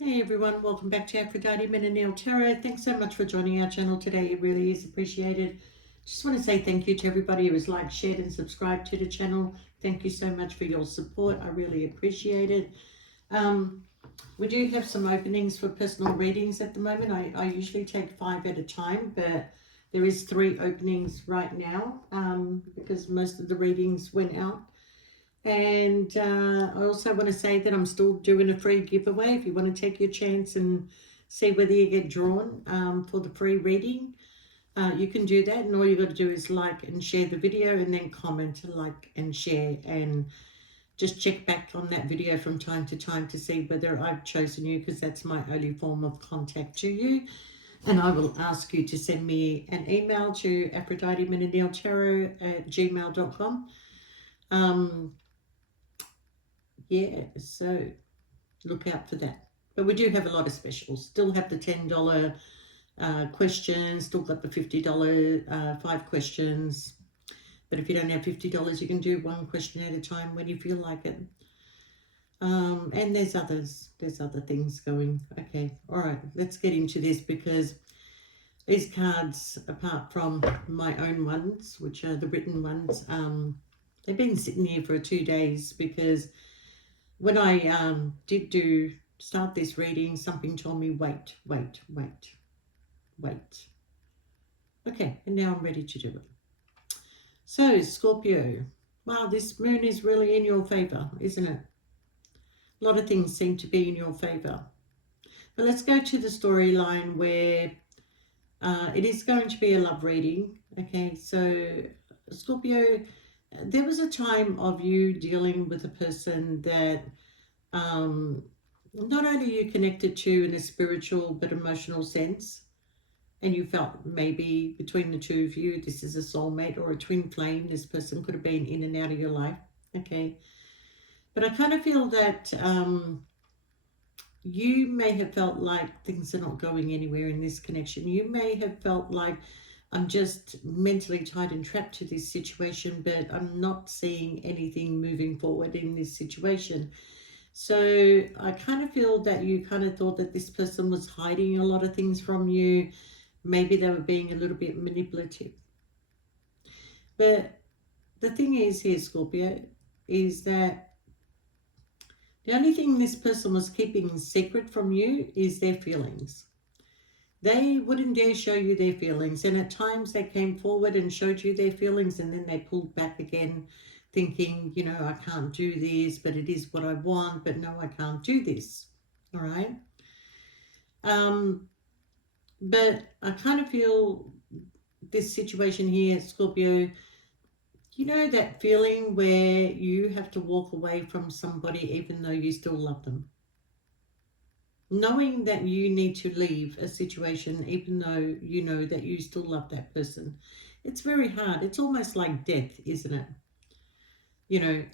Hey everyone, welcome back to Aphrodite Men and Neil Tarot. Thanks so much for joining our channel today. It really is appreciated. Just want to say thank you to everybody who has liked, shared and subscribed to the channel. Thank you so much for your support. I really appreciate it. We do have some openings for personal readings at the moment. I usually take 5 at a time, but there is 3 openings right now because most of the readings went out. And I also want to say that I'm still doing a free giveaway. If you want to take your chance and see whether you get drawn for the free reading, you can do that. And all you got to do is like and share the video and then comment, like and share, and just check back on that video from time to time to see whether I've chosen you, because that's my only form of contact to you. And I will ask you to send me an email to aphroditeminadiltarot@gmail.com. Yeah, so look out for that. But we do have a lot of specials. Still have the $10 questions, still got the $50 5 questions. But if you don't have $50, you can do 1 question at a time when you feel like it. And there's other things going. Okay, all right, let's get into this, because these cards, apart from my own ones, which are the written ones, they've been sitting here for 2 days, because when I did start this reading, something told me wait. Okay, and now I'm ready to do it. So, Scorpio, wow, this moon is really in your favor, isn't it? A lot of things seem to be in your favor. But let's go to the storyline where it is going to be a love reading. Okay, so Scorpio, there was a time of you dealing with a person that not only you connected to in a spiritual but emotional sense, and you felt maybe between the two of you, this is a soulmate or a twin flame. This person could have been in and out of your life. Okay. But I kind of feel that you may have felt like things are not going anywhere in this connection. You may have felt like I'm just mentally tied and trapped to this situation, but I'm not seeing anything moving forward in this situation. So I kind of feel that you kind of thought that this person was hiding a lot of things from you. Maybe they were being a little bit manipulative. But the thing is here, Scorpio, is that the only thing this person was keeping secret from you is their feelings. They wouldn't dare show you their feelings. And at times they came forward and showed you their feelings, and then they pulled back again, thinking, I can't do this, but it is what I want, but no, I can't do this. All right. But I kind of feel this situation here, Scorpio, that feeling where you have to walk away from somebody even though you still love them. Knowing that you need to leave a situation even though you know that you still love that person. It's very hard. It's almost like death, isn't it?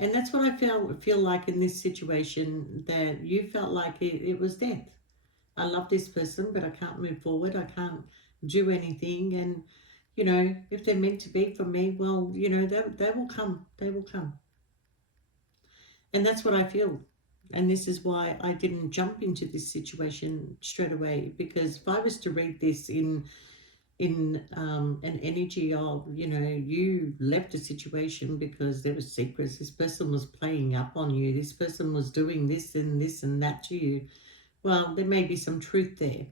And that's what I feel like in this situation, that you felt like it was death. I love this person, but I can't move forward. I can't do anything. And, if they're meant to be for me, well, they will come. They will come. And that's what I feel. And this is why I didn't jump into this situation straight away. Because if I was to read this in an energy of, you left a situation because there were secrets, this person was playing up on you, this person was doing this and that to you, well, there may be some truth there,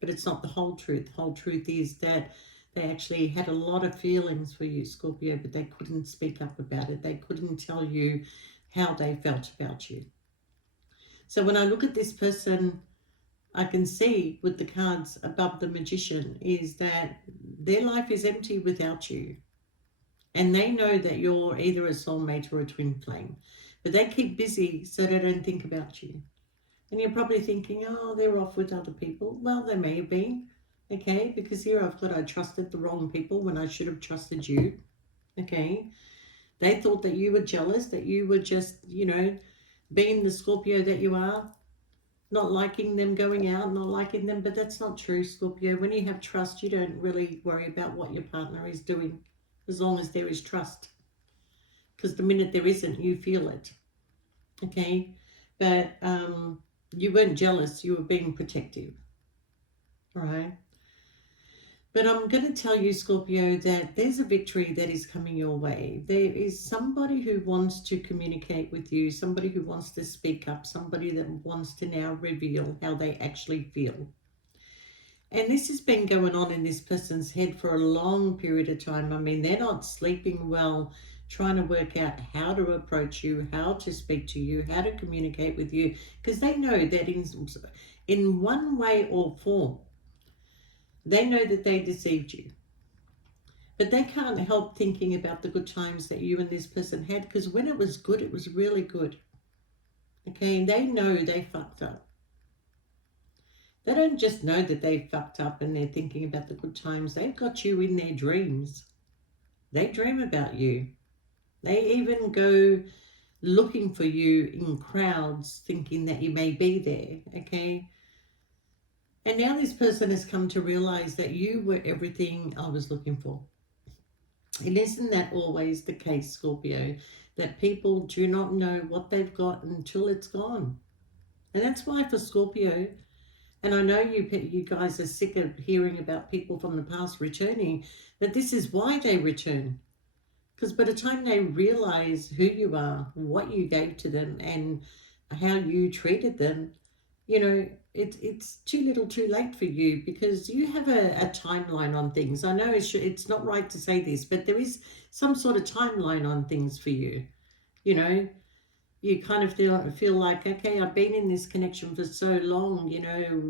but it's not the whole truth. The whole truth is that they actually had a lot of feelings for you, Scorpio, but they couldn't speak up about it. They couldn't tell you how they felt about you. So when I look at this person, I can see with the cards above the Magician is that their life is empty without you. And they know that you're either a soulmate or a twin flame. But they keep busy so they don't think about you. And you're probably thinking, oh, they're off with other people. Well, they may have been, okay? Because here I've got, I trusted the wrong people when I should have trusted you, okay? They thought that you were jealous, that you were just, being the Scorpio that you are, not liking them going out, not liking them. But that's not true, Scorpio. When you have trust, you don't really worry about what your partner is doing, as long as there is trust. Because the minute there isn't, you feel it, okay? But You weren't jealous, you were being protective. All right. But I'm going to tell you, Scorpio, that there's a victory that is coming your way. There is somebody who wants to communicate with you, somebody who wants to speak up, somebody that wants to now reveal how they actually feel. And this has been going on in this person's head for a long period of time. I mean, they're not sleeping well, trying to work out how to approach you, how to speak to you, how to communicate with you, because they know that in one way or form, they know that they deceived you. But they can't help thinking about the good times that you and this person had, because when it was good, it was really good. Okay, and they know they fucked up. They don't just know that they fucked up and they're thinking about the good times. They've got you in their dreams. They dream about you. They even go looking for you in crowds, thinking that you may be there. Okay. And now this person has come to realize that you were everything I was looking for. And isn't that always the case, Scorpio? That people do not know what they've got until it's gone. And that's why for Scorpio, and I know you guys are sick of hearing about people from the past returning, but this is why they return. Because by the time they realize who you are, what you gave to them, and how you treated them, it's too little too late for you, because you have a timeline on things. I know it's not right to say this, but there is some sort of timeline on things for you. You know, you kind of feel like, okay, I've been in this connection for so long,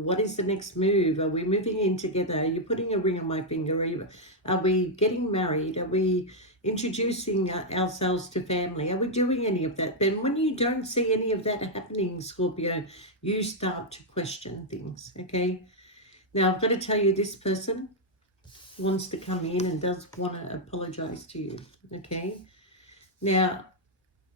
what is the next move? Are we moving in together? Are you putting a ring on my finger? Are we getting married? Are we introducing ourselves to family? Are we doing any of that? Then when you don't see any of that happening, Scorpio, you start to question things. Okay, now I've got to tell you, this person wants to come in and does want to apologize to you. Okay, now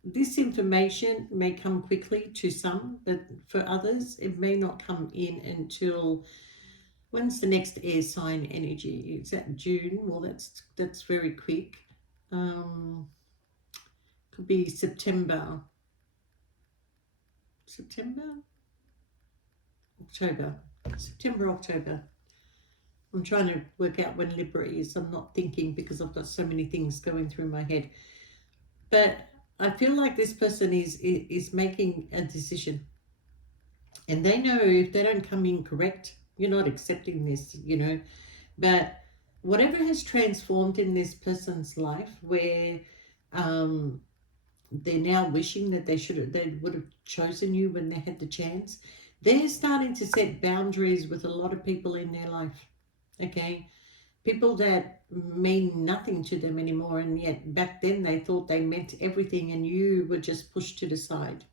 this information may come quickly to some, but for others, it may not come in until, when's the next air sign energy? Is that June? Well, that's very quick. Could be September, October, September, October. I'm trying to work out when Libra is. I'm not thinking because I've got so many things going through my head. But I feel like this person is making a decision, and they know if they don't come in correct, you're not accepting this. But whatever has transformed in this person's life, where they're now wishing that they would have chosen you when they had the chance, they're starting to set boundaries with a lot of people in their life. Okay, people that mean nothing to them anymore, and yet back then they thought they meant everything, and you were just pushed to the side.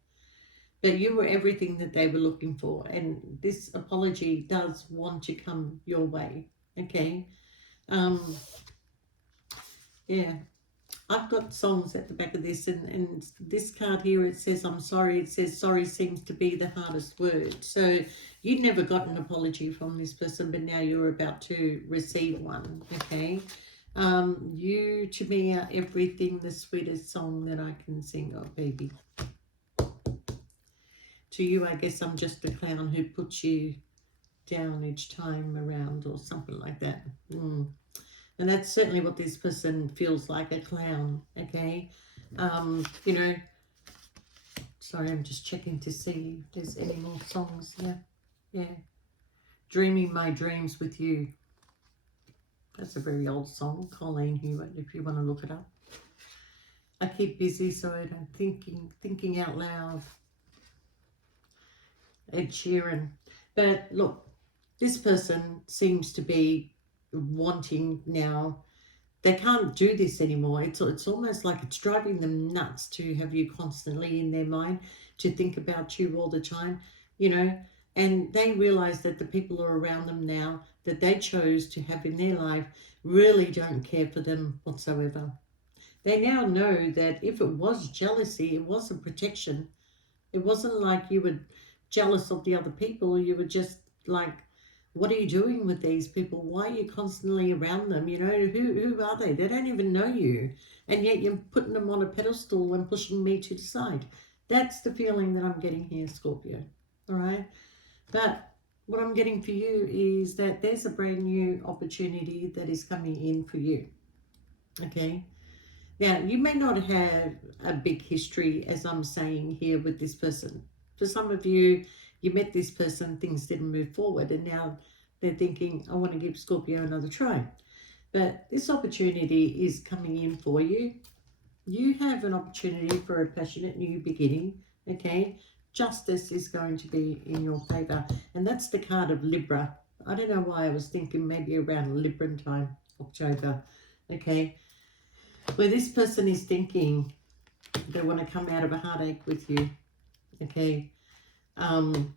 But you were everything that they were looking for, and this apology does want to come your way. Okay, um, yeah. I've got songs at the back of this, and this card here, it says, I'm sorry. It says, sorry seems to be the hardest word. So you never got an apology from this person, but now you're about to receive one, okay? You to me are everything, the sweetest song that I can sing, oh baby. To you, I guess I'm just a clown who puts you down each time around, or something like that. And that's certainly what this person feels like, a clown, okay? Sorry, I'm just checking to see if there's any more songs. Yeah. Dreaming my dreams with you. That's a very old song, Colleen Hewitt, if you want to look it up. I keep busy, so I don't thinking out loud. Ed Sheeran. But look, this person seems to be wanting now. They can't do this anymore. It's almost like it's driving them nuts to have you constantly in their mind, to think about you all the time. And they realize that the people who are around them now that they chose to have in their life really don't care for them whatsoever. They now know that if it was jealousy, it wasn't protection. It wasn't like you were jealous of the other people. You were just like, what are you doing with these people? Why are you constantly around them? Who are they? They don't even know you. And yet you're putting them on a pedestal and pushing me to the side. That's the feeling that I'm getting here, Scorpio. All right. But what I'm getting for you is that there's a brand new opportunity that is coming in for you. Okay. Now, you may not have a big history, as I'm saying here, with this person. For some of you, you met this person, things didn't move forward, and now they're thinking, I want to give Scorpio another try. But this opportunity is coming in for you. You have an opportunity for a passionate new beginning, okay? Justice is going to be in your favor, and that's the card of Libra. I don't know why I was thinking maybe around Libran time, October, okay? Where this person is thinking they want to come out of a heartache with you, okay? Um,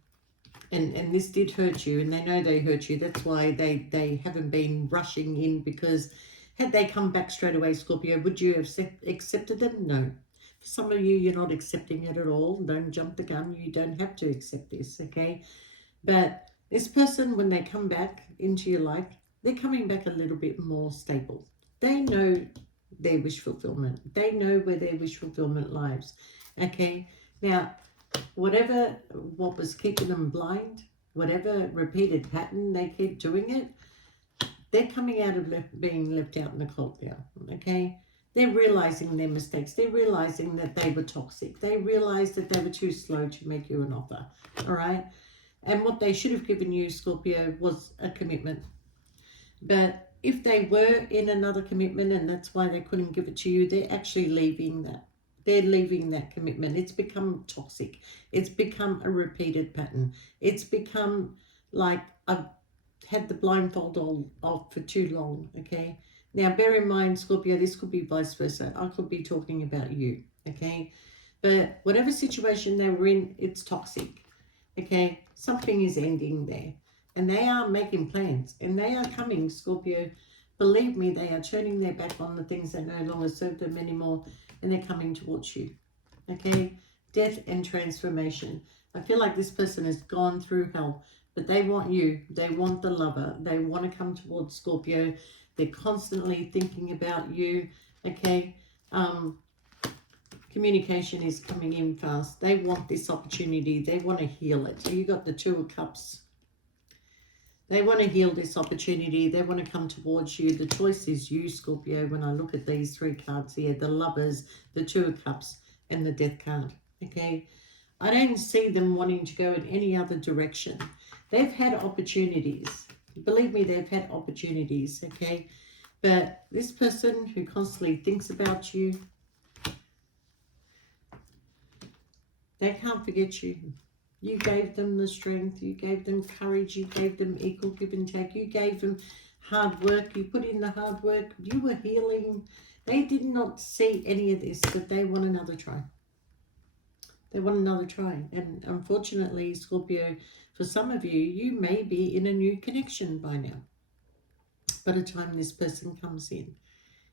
and this did hurt you, and they know they hurt you. That's why they haven't been rushing in, because had they come back straight away, Scorpio, would you have accepted them? No. For some of you, you're not accepting it at all. Don't jump the gun. You don't have to accept this, okay? But this person, when they come back into your life, they're coming back a little bit more stable. They know their wish fulfillment. They know where their wish fulfillment lies, okay? Now, whatever what was keeping them blind, whatever repeated pattern they keep doing it, they're coming out of being left out in the cold now, okay? They're realizing their mistakes. They're realizing that they were toxic. They realized that they were too slow to make you an offer, all right? And what they should have given you, Scorpio, was a commitment. But if they were in another commitment and that's why they couldn't give it to you, they're actually leaving that. They're leaving that commitment. It's become toxic. It's become a repeated pattern. It's become like I've had the blindfold all off for too long, okay? Now, bear in mind, Scorpio, this could be vice versa. I could be talking about you, okay? But whatever situation they were in, it's toxic, okay? Something is ending there. And they are making plans. And they are coming, Scorpio. Believe me, they are turning their back on the things that no longer serve them anymore. And they're coming towards you, okay? Death and transformation. I feel like this person has gone through hell. But they want you. They want the lover. They want to come towards Scorpio. They're constantly thinking about you, okay? Communication is coming in fast. They want this opportunity. They want to heal it. So you got the Two of Cups. They want to heal this opportunity. They want to come towards you. The choice is you, Scorpio, when I look at these three cards here. The Lovers, the Two of Cups, and the Death card, okay? I don't see them wanting to go in any other direction. They've had opportunities. Believe me, they've had opportunities, okay? But this person who constantly thinks about you, they can't forget you. You gave them the strength. You gave them courage. You gave them equal give and take. You gave them hard work. You put in the hard work. You were healing. They did not see any of this, but they want another try. They want another try. And unfortunately, Scorpio, for some of you, you may be in a new connection by now. By the time this person comes in,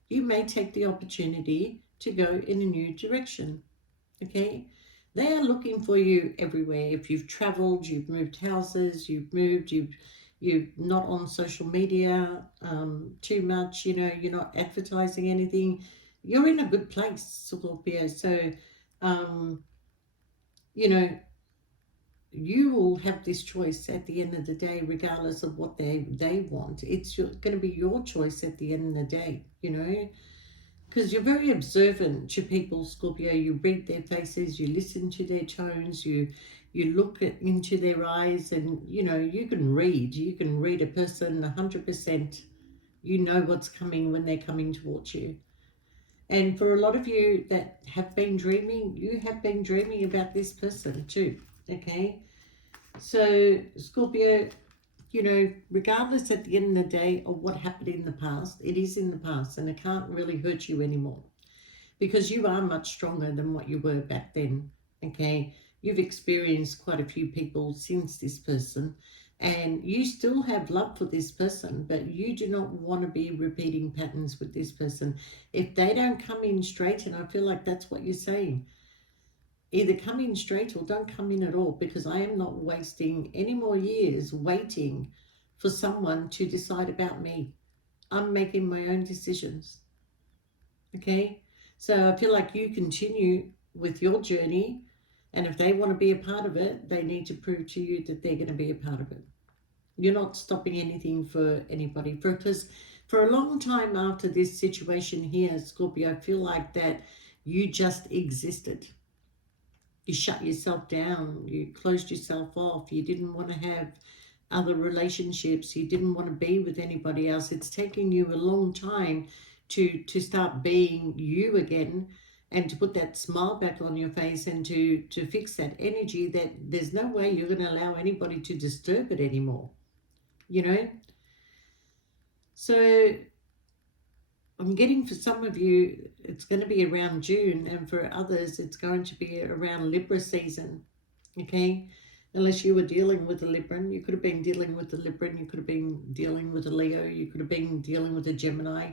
you may take the opportunity to go in a new direction, okay? They are looking for you everywhere. If you've traveled, you've moved houses, you're not on social media too much, you know, you're not advertising anything, you're in a good place, Scorpio. So, you know, you will have this choice at the end of the day, regardless of what they want. It's going to be your choice at the end of the day, you know, because you're very observant to people, Scorpio. You read their faces, you listen to their tones, you look into their eyes, and you know you can read a person 100%. You know what's coming when they're coming towards you. And for a lot of you that have been dreaming, you have been dreaming about this person too, okay? So, Scorpio, you know, regardless at the end of the day of what happened in the past, it is in the past and it can't really hurt you anymore because you are much stronger than what you were back then, okay? You've experienced quite a few people since this person and you still have love for this person, but you do not want to be repeating patterns with this person. If they don't come in straight, and I feel like that's what you're saying, either come in straight or don't come in at all, because I am not wasting any more years waiting for someone to decide about me. I'm making my own decisions. Okay? So I feel like you continue with your journey And if they want to be a part of it, they need to prove to you that they're going to be a part of it. You're not stopping anything for anybody. Because for a long time after this situation here, Scorpio, I feel like that you just existed. You shut yourself down. You closed yourself off. You didn't want to have other relationships. You didn't want to be with anybody else. It's taken you a long time to start being you again, and to put that smile back on your face, and to fix that energy that there's no way you're going to allow anybody to disturb it anymore, you know. So I'm getting, for some of you it's going to be around June, and for others it's going to be around Libra season. Okay, unless you were dealing with a Libran, you could have been dealing with a Libran, you could have been dealing with a Leo, you could have been dealing with a Gemini.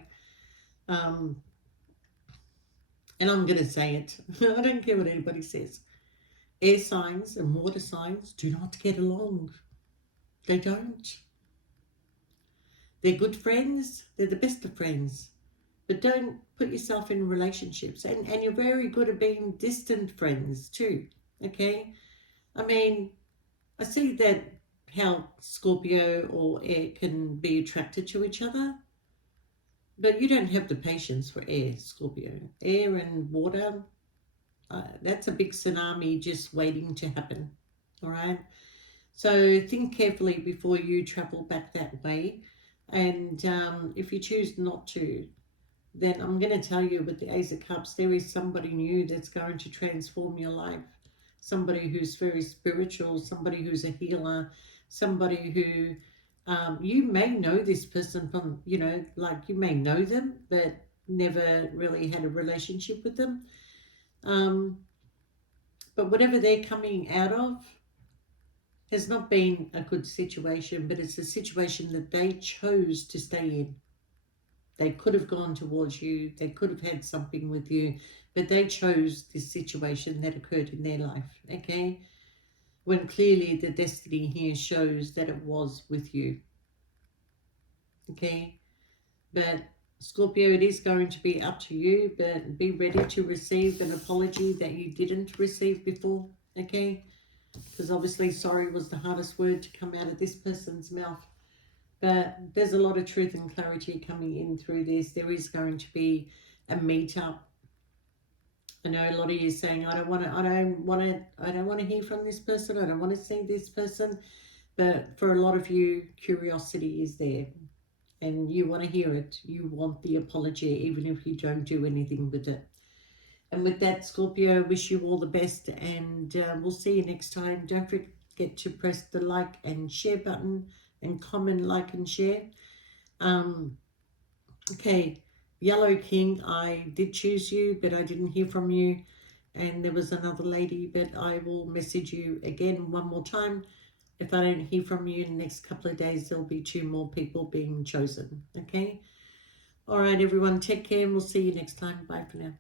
um, and I'm going to say it, I don't care what anybody says. Air signs and water signs do not get along. They don't. They're good friends, they're the best of friends, but don't put yourself in relationships. And you're very good at being distant friends too. Okay, I mean, I see that how Scorpio or air can be attracted to each other, but you don't have the patience for air, Scorpio. Air and water, that's a big tsunami just waiting to happen. All right. So think carefully before you travel back that way. And if you choose not to, then I'm going to tell you, with the Ace of Cups, there is somebody new that's going to transform your life. Somebody who's very spiritual, somebody who's a healer, somebody who, you may know this person from, like you may know them, but never really had a relationship with them. Um, but whatever they're coming out of has not been a good situation, but it's a situation that they chose to stay in. They could have gone towards you, they could have had something with you, but they chose this situation that occurred in their life, okay? When clearly the destiny here shows that it was with you, okay? But Scorpio, it is going to be up to you, but be ready to receive an apology that you didn't receive before, okay? Because obviously sorry was the hardest word to come out of this person's mouth. But there's a lot of truth and clarity coming in through this. There is going to be a meetup. I know a lot of you saying, I don't want to hear from this person. I don't want to see this person. But for a lot of you, curiosity is there, and you want to hear it. You want the apology, even if you don't do anything with it. And with that, Scorpio, I wish you all the best, and we'll see you next time. Don't forget to press the like and share button, and comment, like, and share. Um, okay, Yellow King, I did choose you, but I didn't hear from you. And there was another lady, but I will message you again one more time. If I don't hear from you in the next couple of days, there'll be 2 more people being chosen. Okay? All right, everyone, take care, and we'll see you next time. Bye for now.